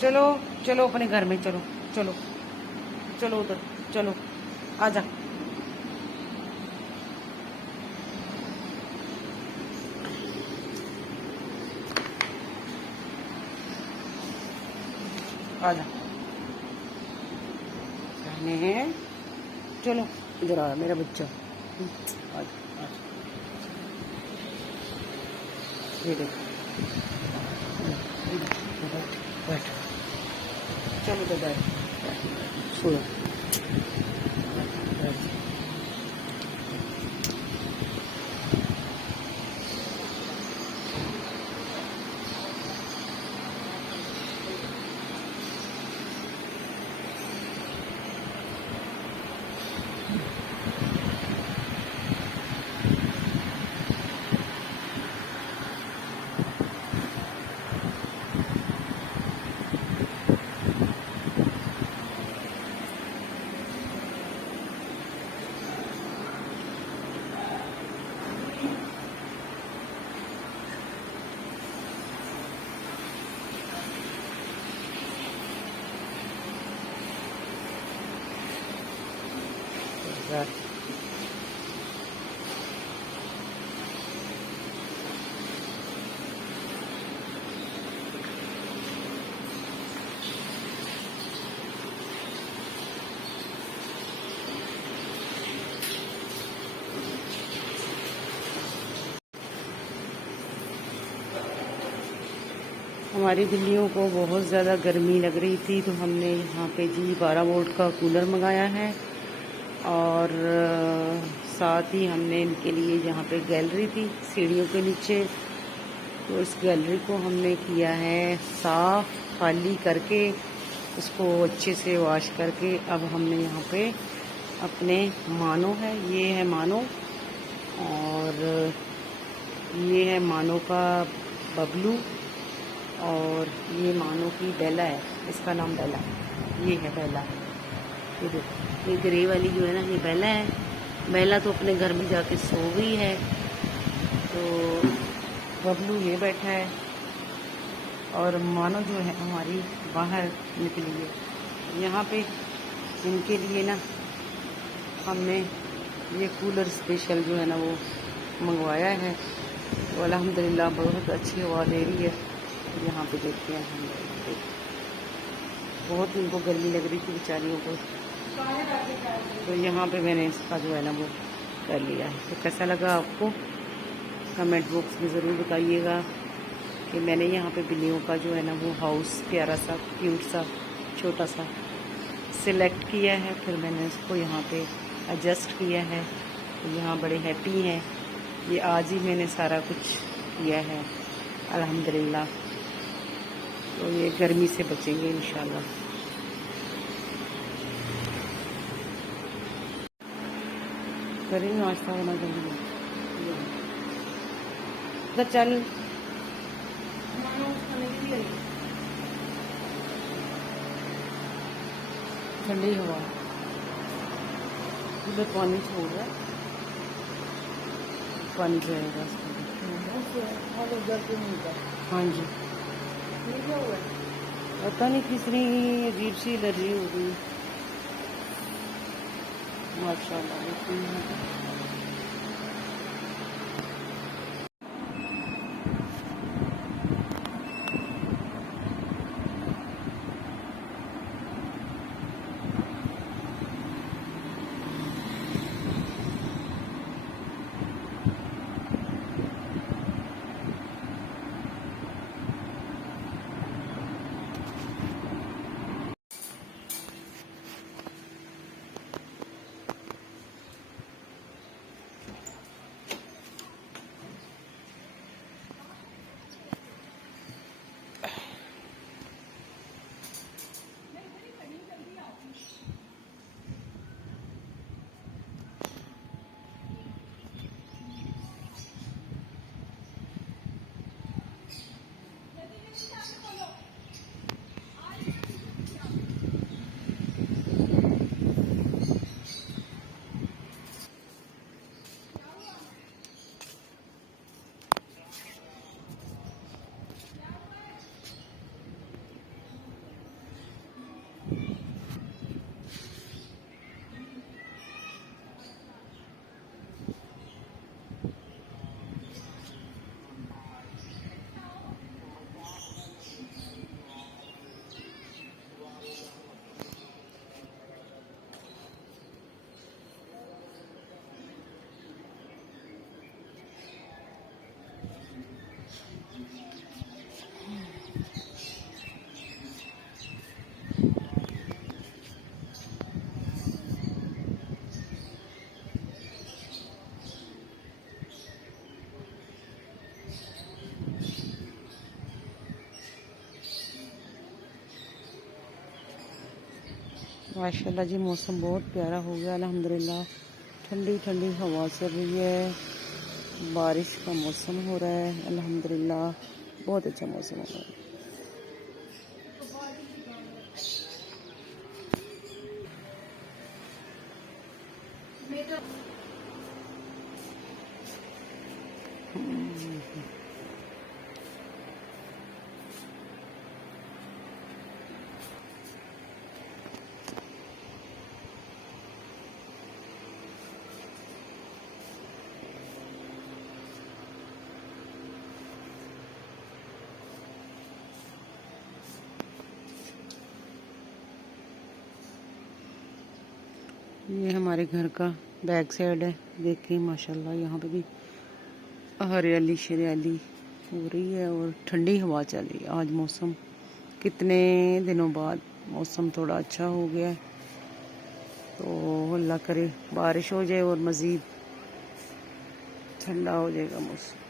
चलो चलो अपने घर में चलो। चलो चलो उधर चलो। आजा। आजा। चलो इधर आ मेरा बच्चा। आजा आजा। ये देखो। बैठ बैठ। चलो तो बैठ। सुनो। बैठ। हमारी बिल्लियों को बहुत ज़्यादा गर्मी लग रही थी तो हमने यहाँ पे जी 12 वोल्ट का कूलर मंगाया है। और साथ ही हमने इनके लिए यहाँ पे गैलरी थी सीढ़ियों के नीचे, तो इस गैलरी को हमने किया है साफ़, खाली करके उसको अच्छे से वॉश करके अब हमने यहाँ पे अपने मानो है, ये है मानो, और ये है मानो का बबलू, और ये मानो की बेला है, इसका नाम बेला, ये है बेला। ये देखो, ये ग्रे वाली जो है ना, ये बेला है। बेला तो अपने घर में जाके सो गई है, तो बबलू ये बैठा है, और मानो जो है हमारी बाहर निकली है। यहाँ पे इनके लिए ना हमने ये कूलर स्पेशल जो है ना वो मंगवाया है, तो अल्हम्दुलिल्लाह बहुत अच्छी हवा दे रही है। यहाँ पे देखते हैं हम, बहुत इनको गर्मी लग रही थी बेचारियों को, तो यहाँ पे मैंने इसका जो है ना वो कर लिया है। तो कैसा लगा आपको कमेंट बॉक्स में ज़रूर बताइएगा कि मैंने यहाँ पे बिल्लियों का जो है ना वो हाउस प्यारा सा क्यूट सा छोटा सा सिलेक्ट किया है, फिर मैंने उसको यहाँ पे एडजस्ट किया है। तो यहाँ बड़े हैप्पी हैं, ये आज ही मैंने सारा कुछ किया है अल्हम्दुलिल्लाह। तो ये गर्मी से बचेंगे इंशाल्लाह। करेंगे नाश्ता होना जल्दी। तो चल ठंडी हवा, उधर पानी छोड़ रहा है, पानी जाएगा। हाँ जी, पता नहीं किसने अजीब सी एलर्जी हो गई माशाल्लाह। माशाल्लाह जी, मौसम बहुत प्यारा हो गया अल्हम्दुलिल्लाह। ठंडी ठंडी हवा चल रही है, बारिश का मौसम हो रहा है अल्हम्दुलिल्लाह। बहुत अच्छा मौसम हो रहा है। ये हमारे घर का बैक साइड है। देखिए माशाल्लाह यहाँ पे भी हरियाली शरियाली हो रही है और ठंडी हवा चल रही है। आज मौसम कितने दिनों बाद मौसम थोड़ा अच्छा हो गया है, तो अल्लाह करे बारिश हो जाए और मज़ीद ठंडा हो जाएगा मौसम।